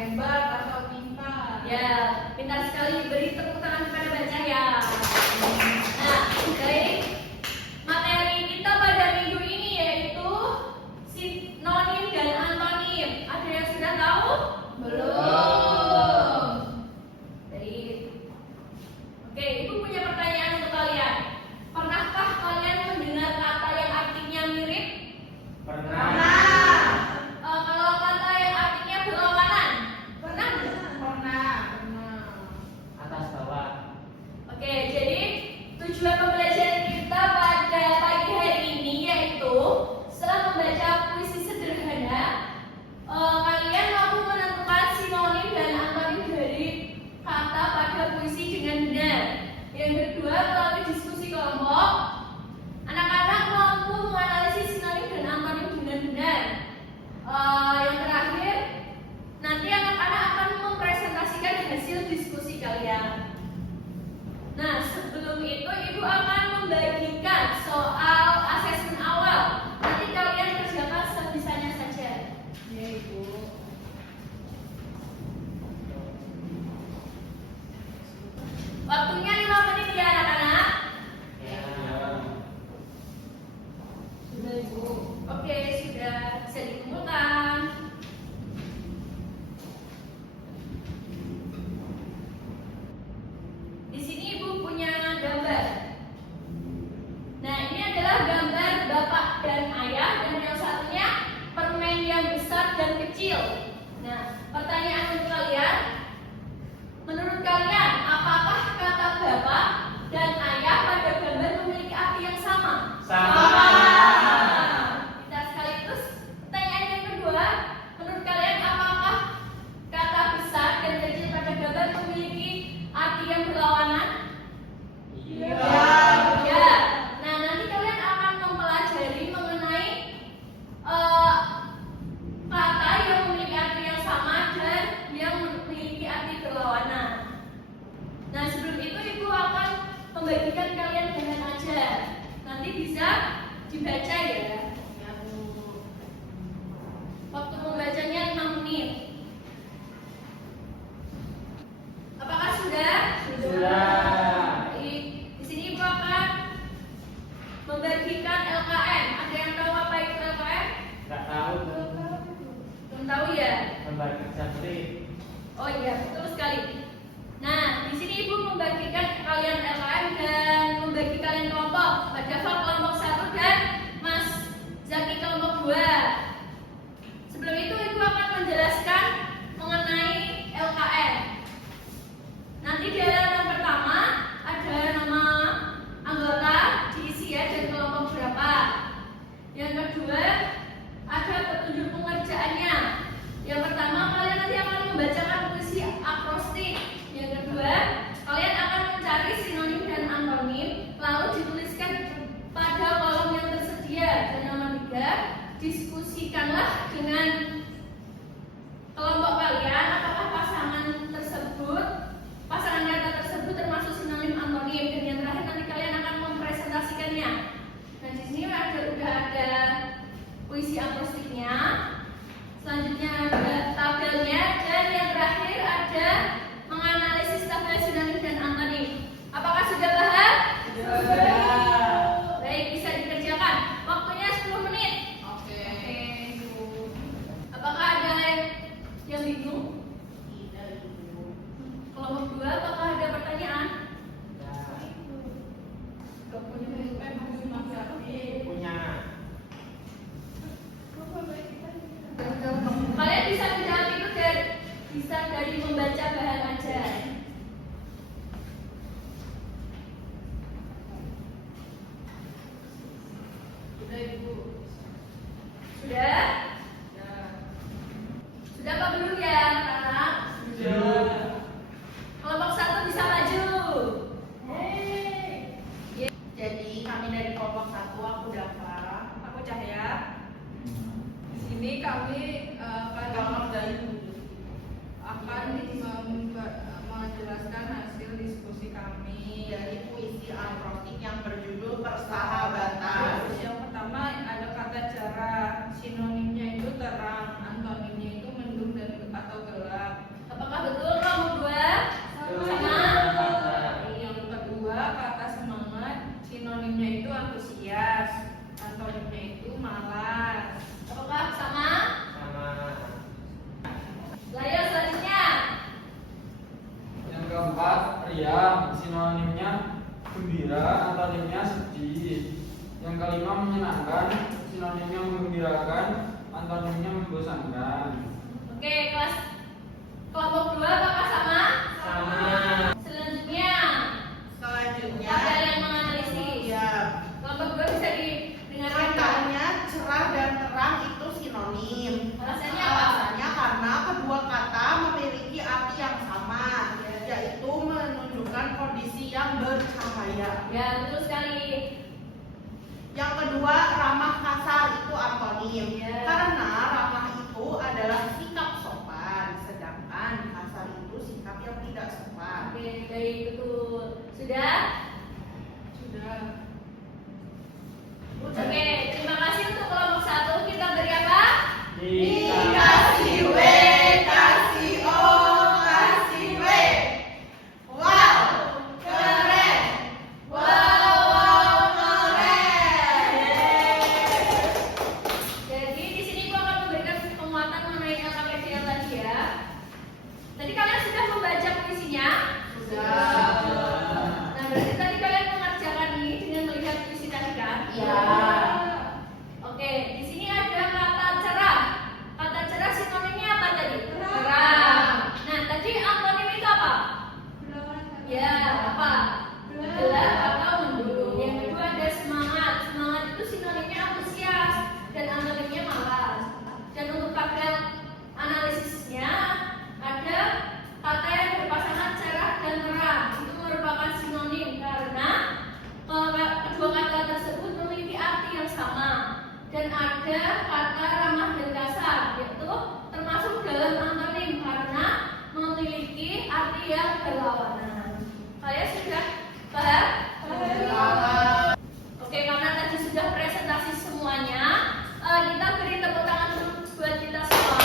hebat atau pintar. Ya, pintar sekali. Beri tepuk tangan kepada Mbak Cahya. Nah, baik. Materi kita pada minggu ini yaitu sinonim dan antonim. Ada yang sudah tahu? Belum. Baik. Oke, Ibu punya pertanyaan untuk kalian. Pernahkah kalian mendengar kata yang artinya mirip? Pernah. Kalau kata yang artinya berlawanan, pernah? Pernah. Atas bawah. Oke, jadi tujuan pembelajaran kita pada pagi hari ini yaitu setelah membaca puisi sederhana, kalian mampu menentukan sinonim dan antonim dari kata pada puisi dengan benar. Yang kedua, melalui diskusi kelompok, anak-anak mampu menganalisis sinonim dan antonim dengan benar. Yang terakhir, nanti anak-anak akan mempresentasikan hasil diskusi kalian. Nah, sebelum itu Ibu akan membagikan soal asesmen awal. Nanti kalian kerjakan sebisanya saja. Ya, Ibu. Waktunya 5 menit ya anak-anak. Ya. Sudah, Ibu. Oke, sudah bisa dikumpulkan. Di sini Ibu punya gambar. Nah, ini adalah gambar bapak dan ayah, dan yang satunya permen yang besar dan kecil. Nah, pertanyaan untuk kalian, menurut kalian apakah kata bapak dan ayah pada gambar memiliki arti yang sama? Sama. Kita sekaligus pertanyaan yang kedua, menurut kalian apakah kata besar dan kecil pada gambar memiliki arti yang berlawanan? Iya. Ya. Nah, nanti kalian akan mempelajari mengenai kata yang memiliki arti yang sama dan yang memiliki arti berlawanan. Nah, sebelum itu Ibu akan membagikan kalian dengan ajar. Nanti bisa dibaca ya. Ya, Bu. Waktu membacanya 5 menit. Apakah sudah? Sudah. Baik. Di sini Ibu akan membagikan LKM. Ada yang tahu apa itu LKM? Nggak tahu tuh. Belum tahu ya? Membagi jangkrik. Oh iya, betul sekali. Nah, di sini Ibu membagikan kalian LKM dan membagi kalian kelompok. Mbak Java kelompok 1 dan Mas Zaki kelompok 2. Sebelum itu Ibu akan menjelaskan mengenai LKM. Nanti di halaman pertama ada nama anggota diisi ya dan kelompok berapa. Yang kedua ada petunjuk pengerjaannya. Yang pertama kalian nanti akan membacakan puisi akrostik. Yang kedua kalian akan mencari sinonim dan antonim lalu dituliskan pada kolom yang tersedia. Dan nomor 3, diskusikanlah dengan kelompok kalian apakah pasangan kata tersebut termasuk sinonim antonim. Dan yang terakhir nanti kalian akan mempresentasikannya. Nah, di sini udah ada puisi akrostiknya. Selanjutnya ada tabelnya dan yang terakhir ada menganalisis tabel sinonim dan antonim. Apakah sudah paham? Sudah. Baik, bisa dikerjakan. Waktunya 10 menit. Oke. Ibu. Apakah ada yang bingung? Tidak, Ibu. Kelompok 2, apakah ada pertanyaan? Gak punya pulpen, Mas Zaki. Punya. Kalian bisa menjawab itu dari membaca bahan ajar. Sudah, Ibu. Sudah? Ya. Sudah apa belum ya anak-anak? Sudah. Kelompok 1 bisa maju. Jadi kami dari kelompok 1, aku Dava, aku Cahya. Di sini kami akan menjelaskan hasil diskusi kami dari puisi akrostik yang berjudul Persahabatan. Yang pertama ada kata cara, sinonimnya itu terang, antonimnya itu mendung dan atau riang, sinonimnya gembira, antonimnya sedih. Yang kelima menyenangkan, sinonimnya menggembirakan, antonimnya membosankan. Oke, kelas kelompok 2 apakah sama? Sama. Selanjutnya Selanjutnya, kalian menganalisis. ya, Kelompok 2 bisa didengarkan nggak? katanya cerah dan terang itu sinonim. Alasannya apa? Alasannya karena kedua kata memiliki arti yang sama, yaitu menunjukkan kondisi yang bercahaya. Ya, betul sekali. Yang kedua, ramah kasar itu antonim. Ya. Karena ramah itu adalah sikap sopan, sedangkan kasar itu sikap yang tidak sopan. Oke, baik, betul. Sudah? Sudah. Oke, terima kasih untuk kelompok 1. Kita beri apa? Kasih W, kasih O, kasih W. Wow, keren. Wow, keren. Jadi di sini gua akan memberikan penguatan mengenai LKPD yang tadi ya. Tadi kalian sudah membaca puisinya? Nah, berarti tadi kalian mengerjakan ini dengan melihat puisi tadi kan? Ya. Oke, di sini ada kata cerah. Kata cerah sinonimnya apa tadi? Terang. Nah, tadi antonim itu apa? Ya, apa? Gelap atau mendukung. Yang kedua ada semangat. Semangat itu sinonimnya antusias dan antonimnya malas. Dan untuk tabel analisisnya ada kata yang berpasangan cerah dan terang. Itu merupakan sinonim karena kedua kata tersebut memiliki arti yang sama. Dan ada kata ramah dan kasar, yaitu termasuk dalam antonim karena memiliki arti yang berlawanan. Kalian sudah paham? Oke, karena tadi sudah presentasi semuanya, kita beri tepuk tangan dulu buat kita semua.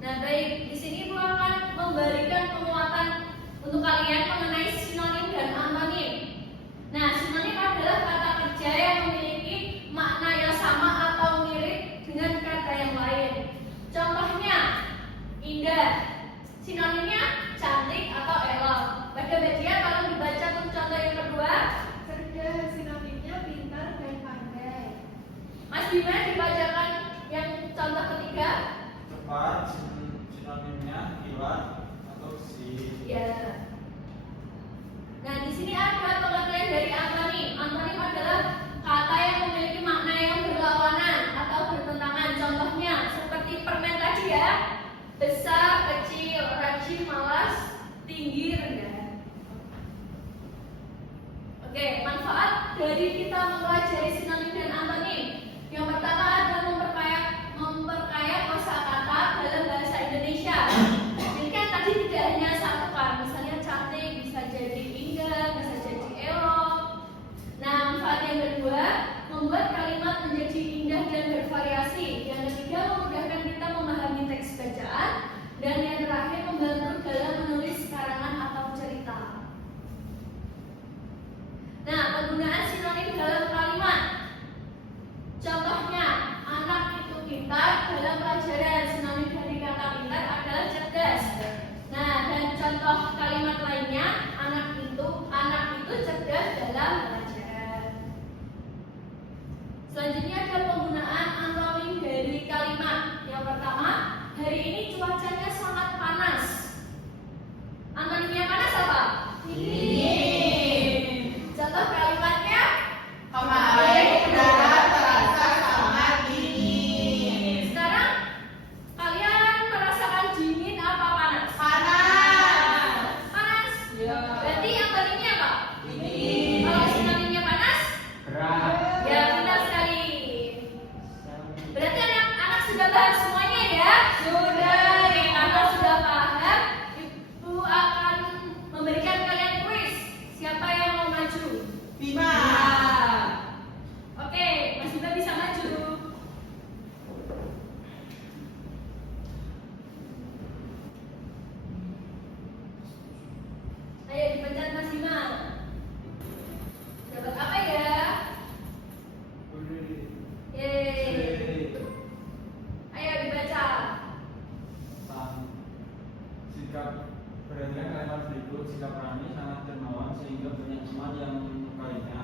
Nah, baik, di sini Ibu akan memberikan penguatan untuk kalian mengenai sinonim dan antonim. Nah, sinonim adalah kata kerja yang memiliki makna yang sama atau mirip dengan kata yang lain. Contohnya, indah. Sinonimnya cantik atau elok. Pada media kalau dibaca untuk contoh yang kedua, Cerdas, sinonimnya pintar dan pandai. Mas Bima dibacakan yang contoh ketiga. Cepat, sinonimnya kilat atau gesit. Ya. Nah, di sini ada pengertian dari antonim. Antonim adalah kata yang memiliki makna yang berlawanan atau bertentangan. Contohnya seperti permen tadi ya. Besar, kecil, rajin, malas, tinggi, rendah. Oke, manfaat dari kita mempelajari sinonim dan antonim. Yang pertama adalah memperkaya kosakata dalam bahasa Indonesia. Jadi kan tadi tidak hanya satu kan, misalnya cantik bisa jadi indah, bisa jadi elok. Nah, manfaat yang kedua, membuat kalimat menjadi indah dan bervariasi. Yang ketiga, memudahkan kita memahami teks bacaan. Dan yang terakhir, membantu dalam menulis karangan atau cerita. Nah, penggunaan sinonim dalam kalimat. Contohnya, anak itu pintar dalam pelajaran. Sinonim dari kata pintar adalah cerdas. Nah, dan contoh kalimat lainnya, anak itu cerdas dalam pelajaran. Selanjutnya ada penggunaan antonim dari kalimat. Yang pertama, hari ini cuacanya sangat panas. Antonimnya panas apa? Dingin. Contoh kalimatnya, Kemarin udara terasa sangat dingin. sekarang kalian merasakan dingin apa panas? Panas. Panas. Ya. Berarti antonimnya apa? Dingin. Kalau sinonimnya panas, Berat. ya benar sekali. Sama. Berarti anak-anak sudah paham semuanya ya? Sudah. Oke, karena sudah paham, Ibu akan memberikan kalian kuis. Siapa yang mau maju? Bima. Oke, Mas Bima bisa maju. Ayo dipencet Mas Bima. Dapat apa ya? Yeay. Ayo dibaca. Sikap Syaprani sangat dermawan sehingga banyak teman yang menyukainya.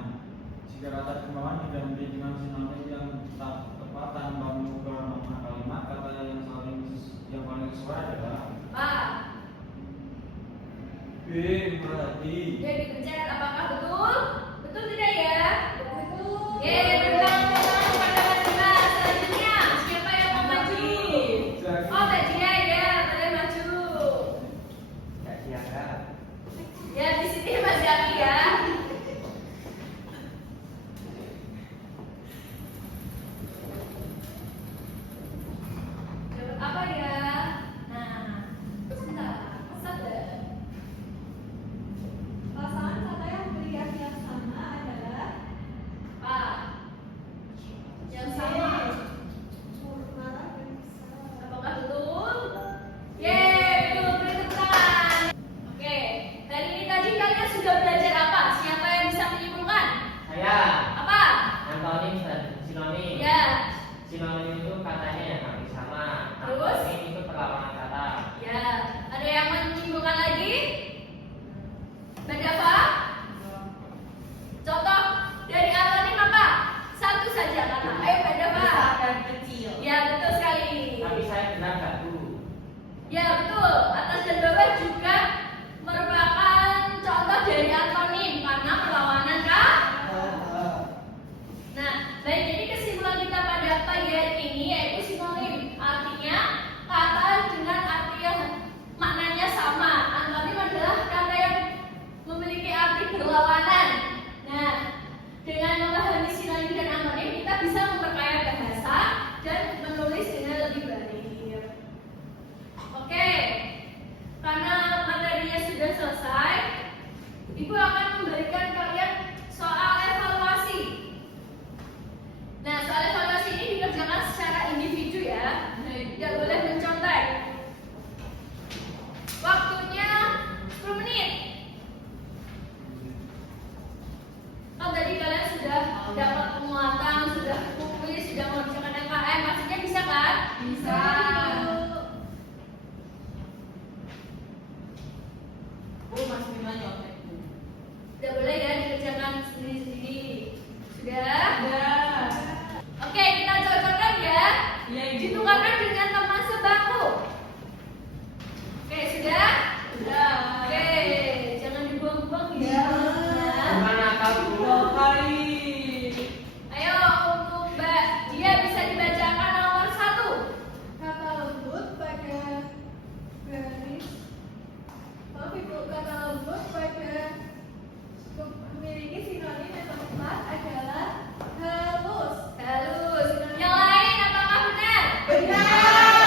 Jika kata dermawan diganti dengan sinonim yang tak tepat tanpa mengubah makna kalimat, kata yang paling sesuai adalah A. B. Berarti. Ya, dipencet. Apakah betul? Betul tidak ya? Betul. Yeay, tepuk tangan pada Mbak Dina. Selanjutnya, siapa yang mau maju? Zaki. Oh, Mbak Dia ya, boleh maju. Gak siaga. Ya, di sini Mas Zaki ya. Dapat apa ya? Nah, sebentar, sabar. Pasangan kata yang beriak yang sama adalah A. Yang sama. marah dan kesal. Apakah betul? Yeay, betul, beri tepuk tangan. Oke, hari ini tadi kalian sudah belajar apa? Siapa yang bisa menyimpulkan? Saya. Apa? Antonim dan sinonim. Ya, Sinonim itu katanya yang hampir sama. Terus? Antonim itu perlawanan kata. ya. Ada yang menyimpulkan lagi? Mbak Dava? Contoh dari anonim apa? Satu saja kata. Ayo Mbak Dava. Besar dan kecil. Ya, betul sekali. Tapi saya benar gak Bu? Ya, betul. Atas dan bawah juga merupakan contoh dari anonim karena perlawanan kah? Nah, baik, jadi kesimpulan kita pada pagi hari ini yaitu sinonim. Artinya kata dengan arti yang maknanya sama. Anonim adalah kata yang memiliki arti berlawanan. Nah, dengan memahami sinonim dan anonim kita bisa memperkaya bahasa dan menulis dengan lebih baik. Oke, karena materinya sudah selesai, Ibu akan memberikan kalian soal evaluasi. Nah, soal evaluasi ini dikerjakan secara individu ya. Nah, tidak boleh mencontek. Waktunya 10 menit. Oh, tadi kalian sudah dapat penguatan, sudah kuis, sudah mengerjakan LKM, maksudnya bisa kan? Bisa. Bu, Mas Bima nyontek Bu. Tidak boleh ya dikerjakan sendiri-sendiri. Sudah? Ya. Oke, kita cocokkan ya. Ya, Ibu. Ditukarkan dengan teman sebangku. Oke, sudah? Sudah. Oke, jangan dibuang-buang ya. Nah, Gimana kau Bu? Dua kali. ayo untuk Mbak Dia bisa dibacakan nomor 1. Kata lembut pada garis. Maaf Ibu, kata lembut pada memiliki sinonim yang tepat adalah halus. Halus. Yang lain apakah benar? Benar.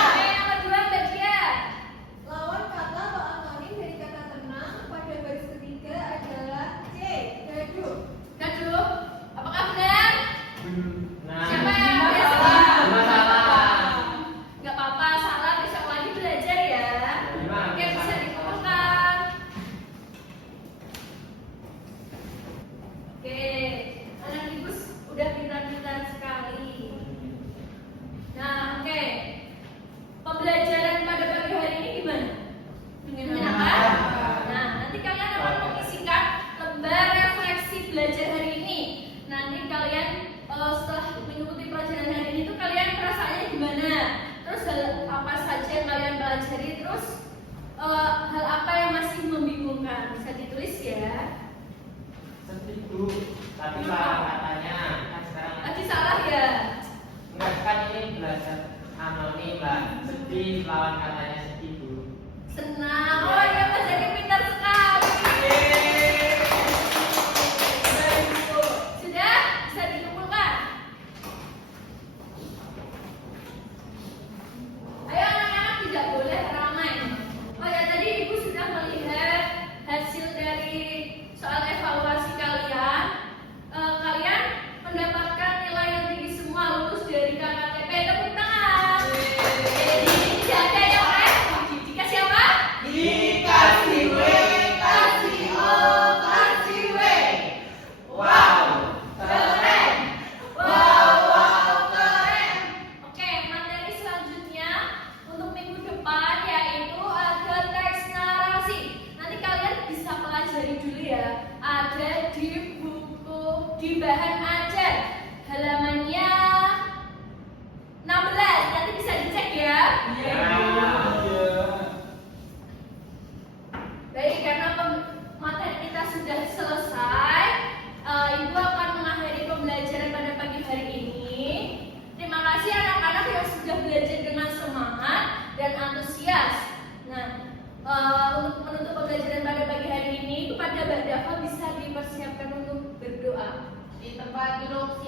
Oke, yang kedua Mbak Dia. Lawan kata atau anonim dari kata tenang pada baris ketiga adalah C. Gaduh. Gaduh. Apakah benar? Nah, Siapa yang Masalah. biasa? Cuma salah. Gak apa-apa, salah besok lagi belajar ya. Gimana? Oke, bisa dikumpulkan. Oke, anak ibu udah pintar-pintar sekali. Nah, oke. Pembelajaran pada pagi hari ini gimana? Menyenangkan? Nah, nanti kalian akan mengisikan lembar refleksi belajar hari ini. Nanti kalian setelah mengikuti pelajaran hari ini tuh kalian perasaannya gimana? Terus hal apa saja yang kalian pelajari? Terus hal apa yang masih membingungkan? Bisa ditulis ya. Setuju. Tapi lawan katanya kan sekarang Tadi salah ya? enggak kan ini belajar anonim lah. Sedih lawan katanya sedih Bu. Senang. Oh iya, Mas Zaki pintar sekali. Sudah? Bisa dikumpulkan? Ayo anak-anak, tidak boleh ramai. Oh ya, tadi Ibu sudah melihat hasil dari soal evaluasi kalian. Kalian mendapatkan nilai yang tinggi semua, lulus dari KKTP. Tepuk tangan. Jadi tidak ada yang huruf